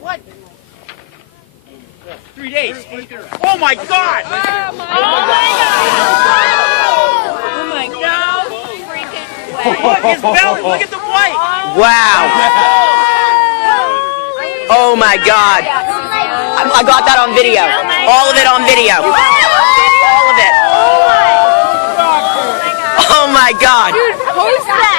What? 3 days. Oh my God! Oh my God! Freaking way. Look, his belly. Look at the white. Wow. Oh my God. I got that on video. All of it on video. All of it. Oh my God. Dude, post that.